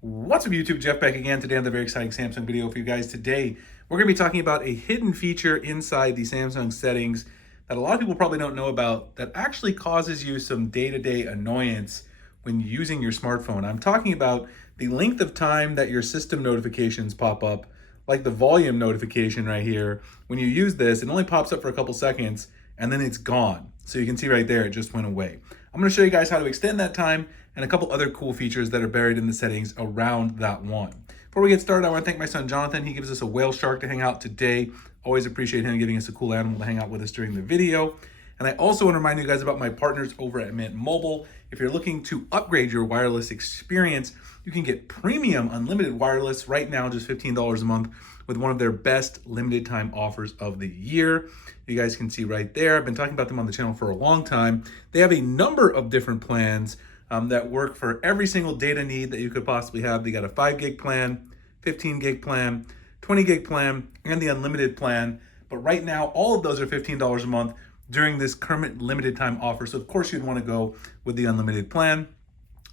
What's up YouTube, Jeff back again. Today on the very exciting Samsung video for you guys. Today, we're gonna be talking about a hidden feature inside the Samsung settings that a lot of people probably don't know about that actually causes you some day-to-day annoyance when using your smartphone. I'm talking about the length of time that your system notifications pop up, like the volume notification right here. When you use this, it only pops up for a couple seconds and then it's gone. So you can see right there, it just went away. I'm gonna show you guys how to extend that time and a couple other cool features that are buried in the settings around that one. Before we get started, I want to thank my son Jonathan. He gives us a whale shark to hang out today. Always appreciate him giving us a cool animal to hang out with us during the video. And I also want to remind you guys about my partners over at Mint Mobile. If you're looking to upgrade your wireless experience, you can get premium unlimited wireless right now, just $15 a month, with one of their best limited time offers of the year. You guys can see right there. I've been talking about them on the channel for a long time. They have a number of different plans that work for every single data need that you could possibly have. They got a 5 gig plan, 15 gig plan, 20 gig plan, and the unlimited plan. But right now, all of those are $15 a month during this current limited time offer. So of course you'd want to go with the unlimited plan.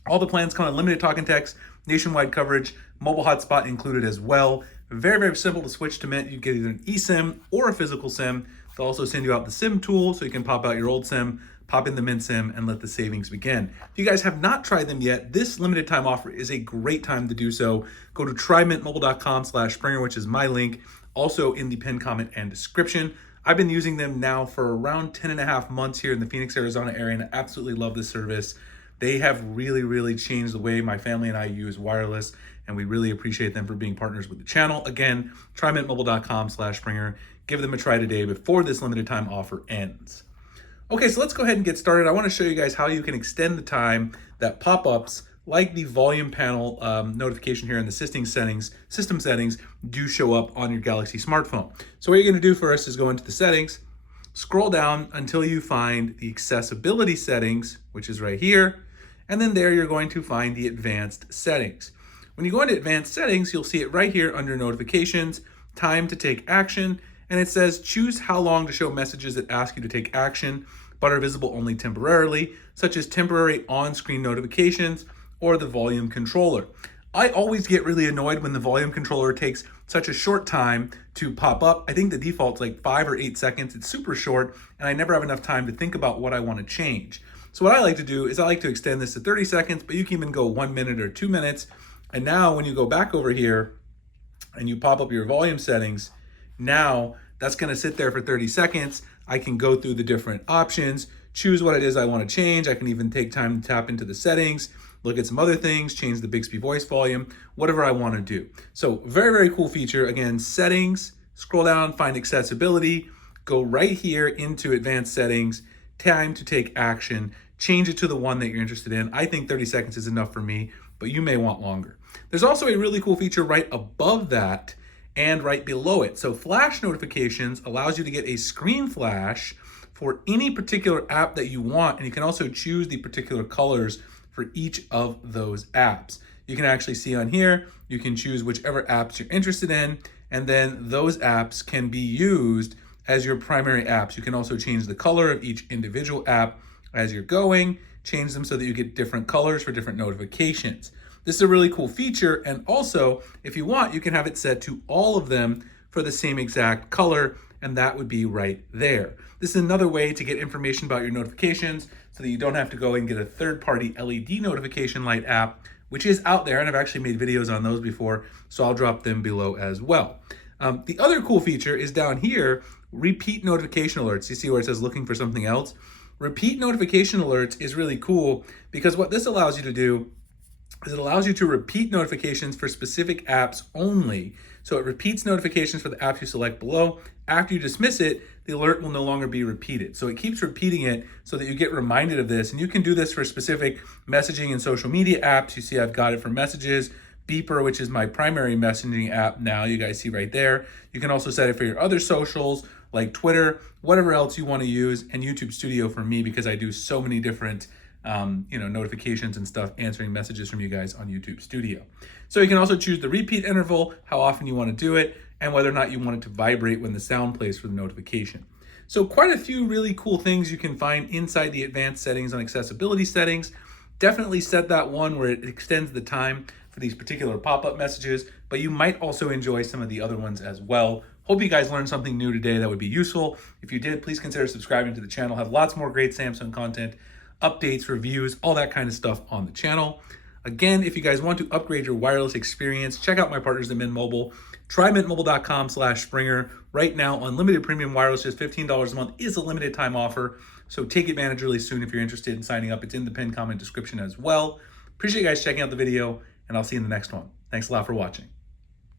All the plans come with limited talk and text, nationwide coverage, mobile hotspot included as well. Very, very simple to switch to Mint. You get either an eSIM or a physical SIM. They'll also send you out the SIM tool so you can pop out your old SIM, pop in the Mint SIM, and let the savings begin. If you guys have not tried them yet, this limited time offer is a great time to do so. Go to trymintmobile.com/Springer, which is my link, also in the pinned comment and description. I've been using them now for around 10 and a half months here in the Phoenix, Arizona area, and I absolutely love this service. They have really changed the way my family and I use wireless, and we really appreciate them for being partners with the channel. Again, trymintmobile.com/Springer. Give them a try today before this limited time offer ends. Okay, so let's go ahead and get started. I want to show you guys how you can extend the time that pop-ups like the volume panel notification here in the system settings do show up on your Galaxy smartphone. So what you're going to do first is go into the settings, scroll down until you find the accessibility settings, which is right here. And then there you're going to find the advanced settings. When you go into advanced settings, you'll see it right here under notifications, time to take action. And it says choose how long to show messages that ask you to take action, but are visible only temporarily, such as temporary on-screen notifications or the volume controller. I always get really annoyed when the volume controller takes such a short time to pop up. I think the default's like 5 or 8 seconds. It's super short, and I never have enough time to think about what I want to change. So what I like to do is I like to extend this to 30 seconds, but you can even go 1 minute or 2 minutes. And now when you go back over here and you pop up your volume settings, now that's going to sit there for 30 seconds. I can go through the different options, choose what it is I want to change. I can even take time to tap into the settings, look at some other things, change the Bixby voice volume, whatever I want to do. So very cool feature. Again, settings, scroll down, find accessibility, go right here into advanced settings, time to take action, change it to the one that you're interested in. I think 30 seconds is enough for me, but you may want longer. There's also a really cool feature right above that and right below it. So flash notifications allows you to get a screen flash for any particular app that you want, and you can also choose the particular colors for each of those apps. You can actually see on here, you can choose whichever apps you're interested in, and then those apps can be used as your primary apps. You can also change the color of each individual app as you're going, change them so that you get different colors for different notifications. This is a really cool feature, and also, if you want, you can have it set to all of them for the same exact color, and that would be right there. This is another way to get information about your notifications so that you don't have to go and get a third-party LED notification light app, which is out there, and I've actually made videos on those before, so I'll drop them below as well. The other cool feature is down here, repeat notification alerts. You see where it says looking for something else? Repeat notification alerts is really cool because what this allows you to do is it allows you to repeat notifications for specific apps only. So it repeats notifications for the apps you select below. After you dismiss it, the alert will no longer be repeated. So it keeps repeating it so that you get reminded of this. And you can do this for specific messaging and social media apps. You see I've got it for messages, Beeper, which is my primary messaging app now, you guys see right there. You can also set it for your other socials like Twitter, whatever else you want to use, and YouTube Studio for me because I do so many different notifications and stuff, answering messages from you guys on YouTube Studio. So you can also choose the repeat interval, how often you want to do it, and whether or not you want it to vibrate when the sound plays for the notification. So quite a few really cool things you can find inside the advanced settings on accessibility settings. Definitely set that one where it extends the time for these particular pop-up messages, but you might also enjoy some of the other ones as well. Hope you guys learned something new today that would be useful. If you did, please consider subscribing to the channel. Have lots more great Samsung content, updates, reviews, all that kind of stuff on the channel. Again, if you guys want to upgrade your wireless experience, check out my partners at Mint Mobile. Try mintmobile.com/Springer. Right now, unlimited premium wireless, just $15 a month, is a limited time offer. So take advantage really soon if you're interested in signing up. It's in the pinned comment description as well. Appreciate you guys checking out the video, and I'll see you in the next one. Thanks a lot for watching.